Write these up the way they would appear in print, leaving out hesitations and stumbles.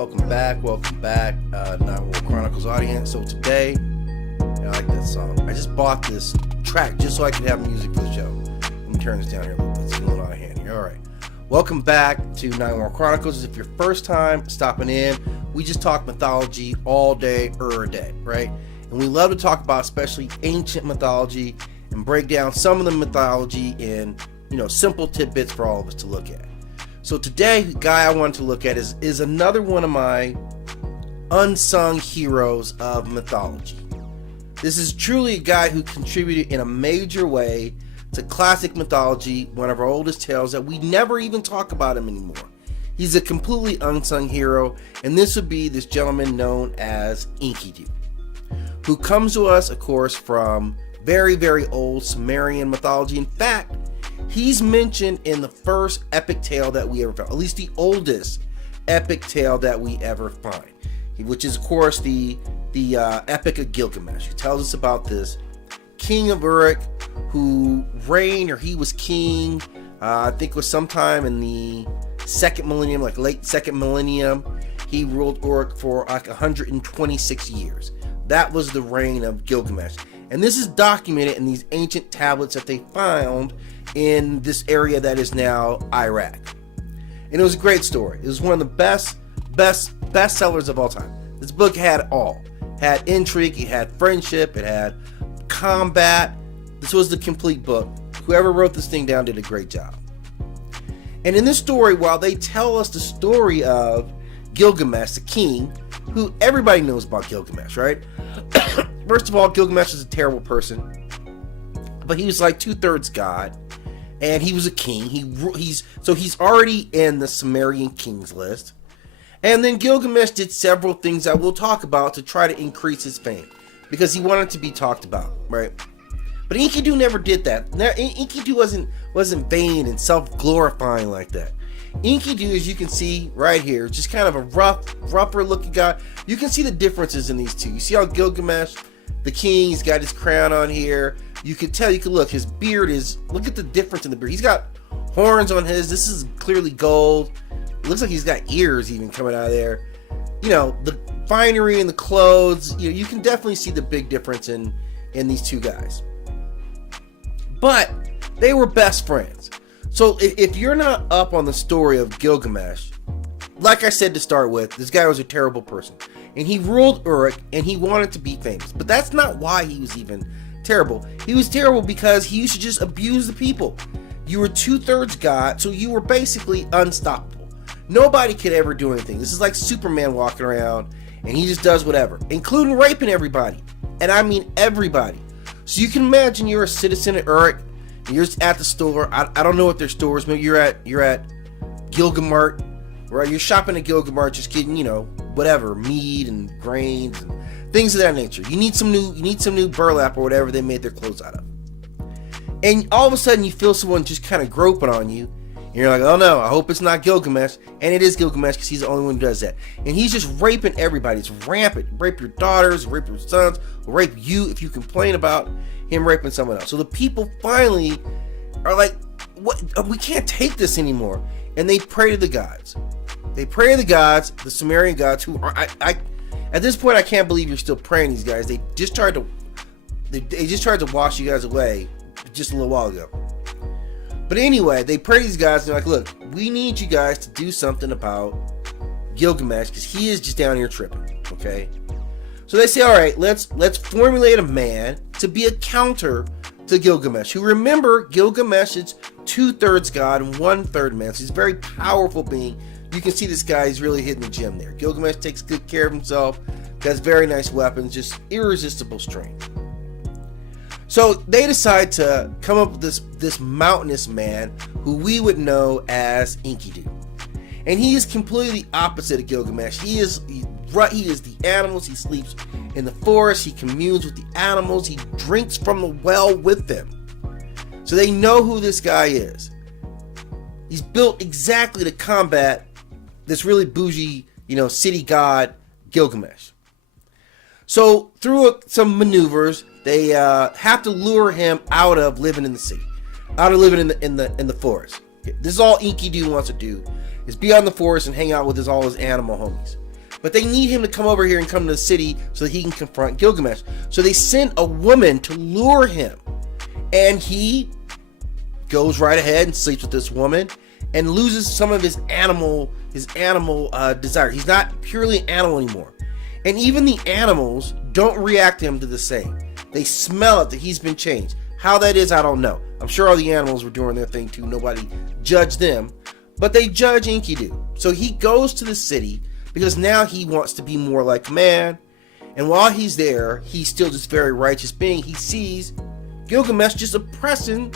Welcome back, Night War Chronicles audience. So today, I like that song. I just bought this track just so I could have music for the show. Let me turn this down here a little bit. It's a little out of hand here. All right. Welcome back to Night War Chronicles. If your first time stopping in, we just talk mythology all day, day, right? And we love to talk about especially ancient mythology and break down some of the mythology in, simple tidbits for all of us to look at. So today, the guy I want to look at is another one of my unsung heroes of mythology. This is truly a guy who contributed in a major way to classic mythology, one of our oldest tales that we never even talk about him anymore. He's a completely unsung hero, and this would be this gentleman known as Enkidu, who comes to us, of course, from very, very old Sumerian mythology. In fact, he's mentioned in the first epic tale that we ever found, at least the oldest epic tale that we ever find, which is, of course, the Epic of Gilgamesh, who tells us about this king of Uruk who reigned, or he was king, I think it was sometime in the second millennium, like late second millennium. He ruled Uruk for like 126 years. That was the reign of Gilgamesh. And this is documented in these ancient tablets that they found in this area that is now Iraq. And it was a great story. It was one of the best sellers of all time. This book had it all. It had intrigue, it had friendship, it had combat. This was the complete book. Whoever wrote this thing down did a great job. And in this story, while they tell us the story of Gilgamesh, the king, who everybody knows about Gilgamesh, right? First of all, Gilgamesh is a terrible person, but he was like 2/3 God, and he was a king. He's already in the Sumerian kings list. And then Gilgamesh did several things that we'll talk about to try to increase his fame, because he wanted to be talked about, right? But Enkidu never did that. Enkidu wasn't vain and self-glorifying like that. Enkidu, as you can see right here, just kind of a rougher looking guy. You can see the differences in these two. You see how Gilgamesh, the king, he's got his crown on here. You can tell, look, his beard look at the difference in the beard. He's got horns on his. This is clearly gold. It looks like he's got ears even coming out of there. The finery and the clothes, you can definitely see the big difference in these two guys. But they were best friends. So if you're not up on the story of Gilgamesh, like I said to start with, this guy was a terrible person. And he ruled Uruk, and he wanted to be famous. But that's not why he was even terrible. He was terrible because he used to just abuse the people. You were 2/3 God, so you were basically unstoppable. Nobody could ever do anything. This is like Superman walking around, and he just does whatever, including raping everybody. And I mean everybody. So you can imagine you're a citizen of Uruk, and you're just at the store. I don't know what their store is. Maybe you're at Gilgamart, right? You're shopping at Gilgamart, just getting, whatever, meat and grains and things of that nature. You need some new burlap or whatever they made their clothes out of. And all of a sudden you feel someone just kind of groping on you. And you're like, oh no, I hope it's not Gilgamesh. And it is Gilgamesh, because he's the only one who does that. And he's just raping everybody. It's rampant. Rape your daughters, rape your sons, rape you if you complain about him raping someone else. So the people finally are like, what? We can't take this anymore. And they pray to the gods. They pray to the gods, the Sumerian gods, who are, at this point, I can't believe you're still praying these guys. They just tried to wash you guys away just a little while ago. But anyway, they pray to these guys, and they're like, look, we need you guys to do something about Gilgamesh, because he is just down here tripping, okay? So they say, all right, let's formulate a man to be a counter to Gilgamesh, who, remember, Gilgamesh is 2/3 God and 1/3 man, so he's a very powerful being. You can see this guy is really hitting the gym there. Gilgamesh takes good care of himself, has very nice weapons, just irresistible strength. So they decide to come up with this mountainous man who we would know as Enkidu. And he is completely opposite of Gilgamesh. He is the animals. He sleeps in the forest. He communes with the animals. He drinks from the well with them. So they know who this guy is. He's built exactly to combat this really bougie, city god Gilgamesh. So through some maneuvers, they have to lure him out of living in the city, out of living in the forest. Okay, this is all Enkidu wants to do, is be out in the forest and hang out with all his animal homies. But they need him to come over here and come to the city so that he can confront Gilgamesh. So they send a woman to lure him. And he goes right ahead and sleeps with this woman and loses some of his animal desire. He's not purely animal anymore. And even the animals don't react to him to the same. They smell it that he's been changed. How that is, I don't know. I'm sure all the animals were doing their thing too. Nobody judged them. But they judge Enkidu. So he goes to the city because now he wants to be more like man. And while he's there, he's still just very righteous being. He sees Gilgamesh just oppressing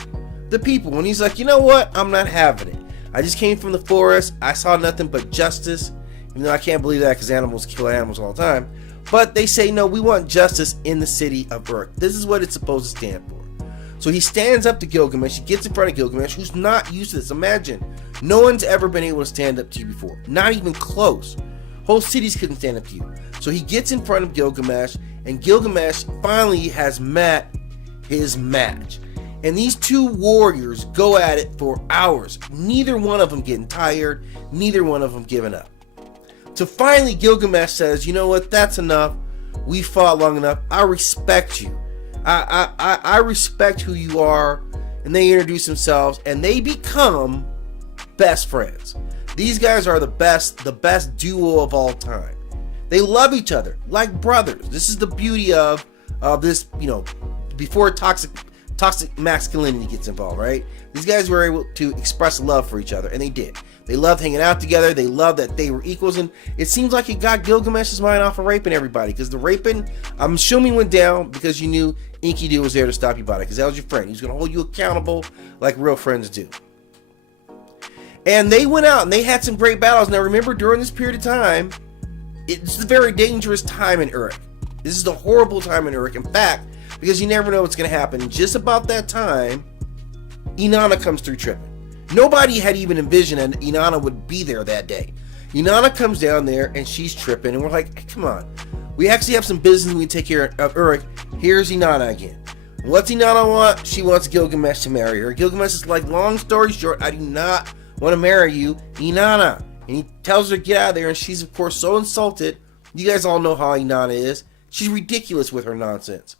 the people. And he's like, you know what? I'm not having it. I just came from the forest. I saw nothing but justice. Even though I can't believe that because animals kill animals all the time. But they say, no, we want justice in the city of Uruk. This is what it's supposed to stand for. So he stands up to Gilgamesh. He gets in front of Gilgamesh, who's not used to this. Imagine, no one's ever been able to stand up to you before. Not even close. Whole cities couldn't stand up to you. So he gets in front of Gilgamesh, and Gilgamesh finally has met his match. And these two warriors go at it for hours. Neither one of them getting tired. Neither one of them giving up. So finally Gilgamesh says, you know what, that's enough. We fought long enough. I respect you. I respect who you are. And they introduce themselves and they become best friends. These guys are the best duo of all time. They love each other like brothers. This is the beauty of this, you know, before toxic masculinity gets involved, right? These guys were able to express love for each other, and they did. They loved hanging out together. They loved that they were equals, and it seems like it got Gilgamesh's mind off of raping everybody, because the raping, I'm assuming, went down because you knew Enkidu was there to stop you about it, because that was your friend. He was going to hold you accountable like real friends do. And they went out, and they had some great battles. Now, remember, during this period of time, it's a very dangerous time in Uruk. This is the horrible time in Uruk. In fact, because you never know what's going to happen. Just about that time, Inanna comes through tripping. Nobody had even envisioned that Inanna would be there that day. Inanna comes down there and she's tripping, and we're like, hey, come on. We actually have some business we take care of Uruk. Here's Inanna again. What's Inanna want? She wants Gilgamesh to marry her. Gilgamesh is like, long story short, I do not want to marry you, Inanna. And he tells her to get out of there, and she's, of course, so insulted. You guys all know how Inanna is. She's ridiculous with her nonsense.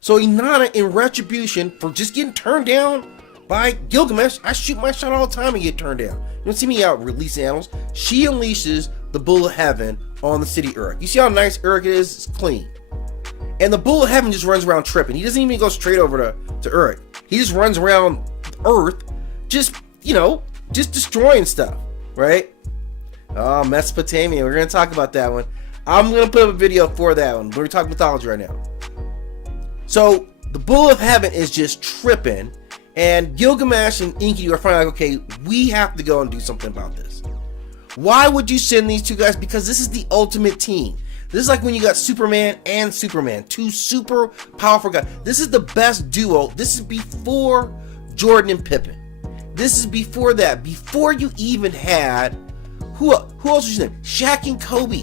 So Inanna, in retribution for just getting turned down by Gilgamesh, I shoot my shot all the time and get turned down. You don't see me out releasing animals. She unleashes the Bull of Heaven on the city Uruk. You see how nice Uruk is? It's clean. And the Bull of Heaven just runs around tripping. He doesn't even go straight over to Uruk. He just runs around Earth, just, you know, just destroying stuff, right? Oh, Mesopotamia. We're going to talk about that one. I'm going to put up a video for that one. We're talking mythology right now. So the Bull of Heaven is just tripping, and Gilgamesh and Enkidu are finally like, okay, we have to go and do something about this. Why would you send these two guys? Because this is the ultimate team. This is like when you got Superman and Superman, two super powerful guys. This is the best duo. This is before Jordan and Pippen. This is before that. Before you even had, who else was your name? Shaq and Kobe.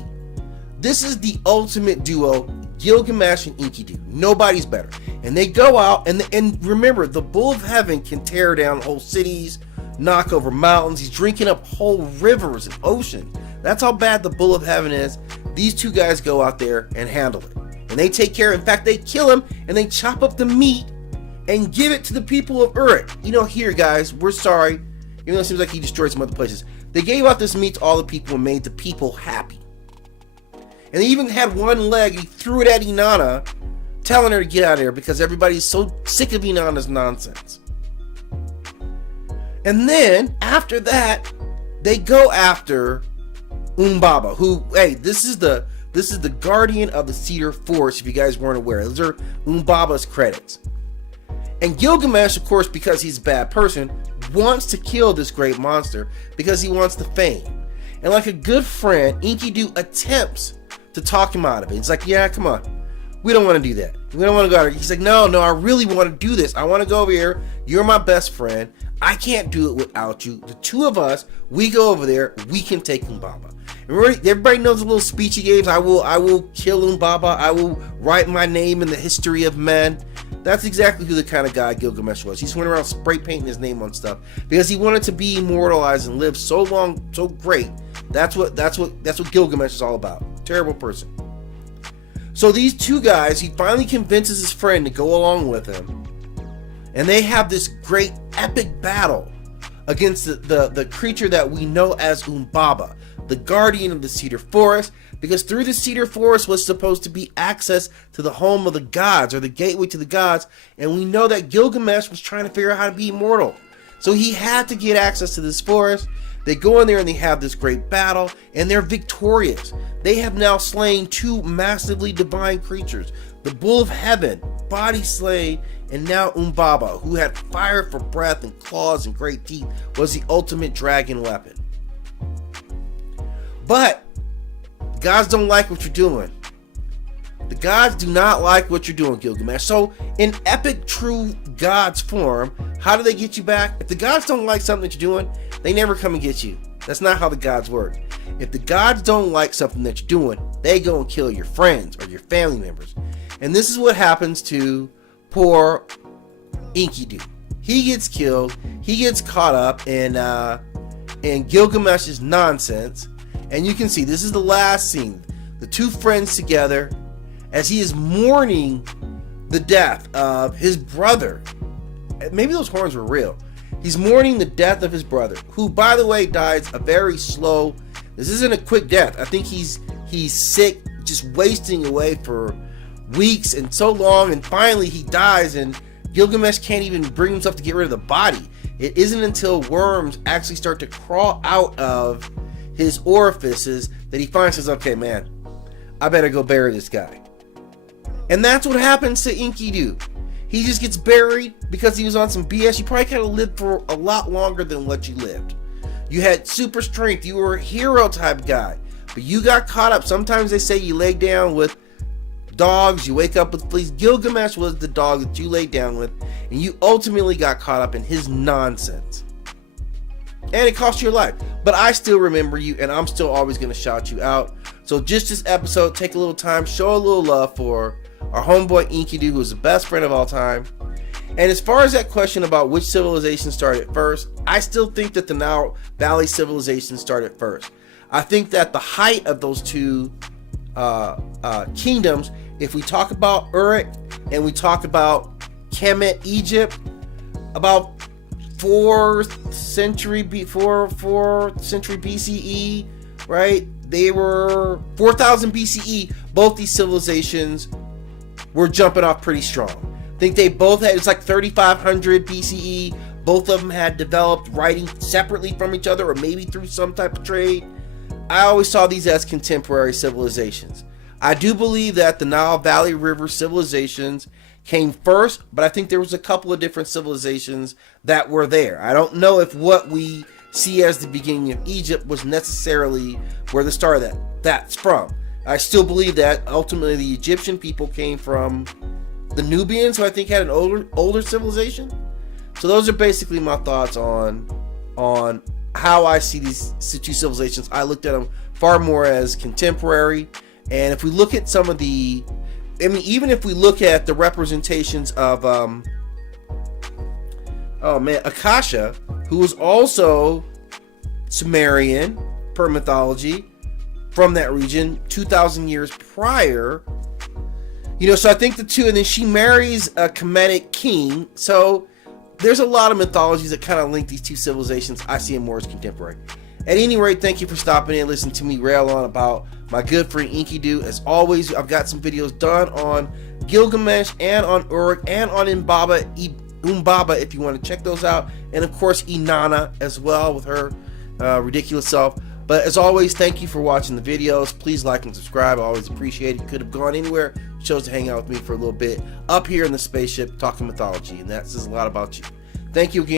This is the ultimate duo, Gilgamesh and Enkidu. Nobody's better. And they go out, and remember, the Bull of Heaven can tear down whole cities, knock over mountains. He's drinking up whole rivers and oceans. That's how bad the Bull of Heaven is. These two guys go out there and handle it. And they take care. In fact, they kill him, and they chop up the meat and give it to the people of Uruk. You know, here, guys, we're sorry. Even though it seems like he destroyed some other places. They gave out this meat to all the people and made the people happy. And they even had one leg, he threw it at Inanna, telling her to get out of there because everybody's so sick of Inanna's nonsense. And then, after that, they go after Umbaba, who, hey, this is the guardian of the Cedar Forest, if you guys weren't aware. Those are Umbaba's credits. And Gilgamesh, of course, because he's a bad person, wants to kill this great monster because he wants the fame. And like a good friend, Enkidu attempts to talk him out of it. He's like, yeah, come on. We don't want to do that. We don't want to go out there. He's like, no, I really want to do this. I want to go over here. You're my best friend. I can't do it without you. The two of us, we go over there. We can take Umbaba. Everybody knows the little speech he gave. I will kill Umbaba. I will write my name in the history of men. That's exactly who the kind of guy Gilgamesh was. He just went around spray painting his name on stuff because he wanted to be immortalized and live so long, so great. That's what Gilgamesh is all about. Terrible person. So these two guys, he finally convinces his friend to go along with him. And they have this great epic battle against the creature that we know as Umbaba, the guardian of the cedar forest, because through the cedar forest was supposed to be access to the home of the gods, or the gateway to the gods, and we know that Gilgamesh was trying to figure out how to be immortal. So he had to get access to this forest. They go in there and they have this great battle, and they're victorious. They have now slain two massively divine creatures, the bull of heaven, body slain, and now Umbaba, who had fire for breath and claws and great teeth, was the ultimate dragon weapon. But gods don't like what you're doing. The gods do not like what you're doing, Gilgamesh. So in epic true gods form, how do they get you back? If the gods don't like something that you're doing, they never come and get you. That's not how the gods work. If the gods don't like something that you're doing, they go and kill your friends or your family members. And this is what happens to poor Enkidu. He gets killed. He gets caught up in Gilgamesh's nonsense. And you can see this is the last scene. The two friends together as he is mourning the death of his brother. Maybe those horns were real. He's mourning the death of his brother, who, by the way, dies a very slow. This isn't a quick death. I think he's sick, just wasting away for weeks and so long, and finally he dies, and Gilgamesh can't even bring himself to get rid of the body. It isn't until worms actually start to crawl out of his orifices that he finally says, okay, man, I better go bury this guy. And that's what happens to Enkidu. He just gets buried because he was on some BS. You probably could have lived for a lot longer than what you lived. You had super strength. You were a hero type guy. But you got caught up. Sometimes they say you lay down with dogs, you wake up with fleas. Gilgamesh was the dog that you laid down with, and you ultimately got caught up in his nonsense. And it cost you your life. But I still remember you, and I'm still always going to shout you out. So just this episode, take a little time, show a little love for our homeboy Enkidu, who is the best friend of all time. And as far as that question about which civilization started first, I still think that the Nile Valley civilization started first. I think that the height of those two kingdoms, if we talk about Uruk and we talk about Kemet, Egypt, about 4th century BCE, right? They were 4000 BCE. Both these civilizations were jumping off pretty strong. I think they both had, it's like 3500 BCE. Both of them had developed writing separately from each other, or maybe through some type of trade. I always saw these as contemporary civilizations. I do believe that the Nile Valley River civilizations came first, but I think there was a couple of different civilizations that were there. I don't know if what we see as the beginning of Egypt was necessarily where the start of that's from. I still believe that ultimately the Egyptian people came from the Nubians, who I think had an older civilization. So those are basically my thoughts on how I see these two civilizations. I looked at them far more as contemporary. And if we look at some of the, I mean, even if we look at the representations of, Akasha, who was also Sumerian per mythology from that region 2,000 years prior. So I think the two, and then she marries a Kemetic king. So there's a lot of mythologies that kind of link these two civilizations. I see them more as contemporary. At any rate, thank you for stopping in and listening to me rail on about my good friend Enkidu. As always, I've got some videos done on Gilgamesh and on Uruk and on Umbaba if you want to check those out. And of course, Inanna as well with her ridiculous self. But as always, thank you for watching the videos. Please like and subscribe. I always appreciate it. Could have gone anywhere. Chose to hang out with me for a little bit up here in the spaceship talking mythology. And that says a lot about you. Thank you again.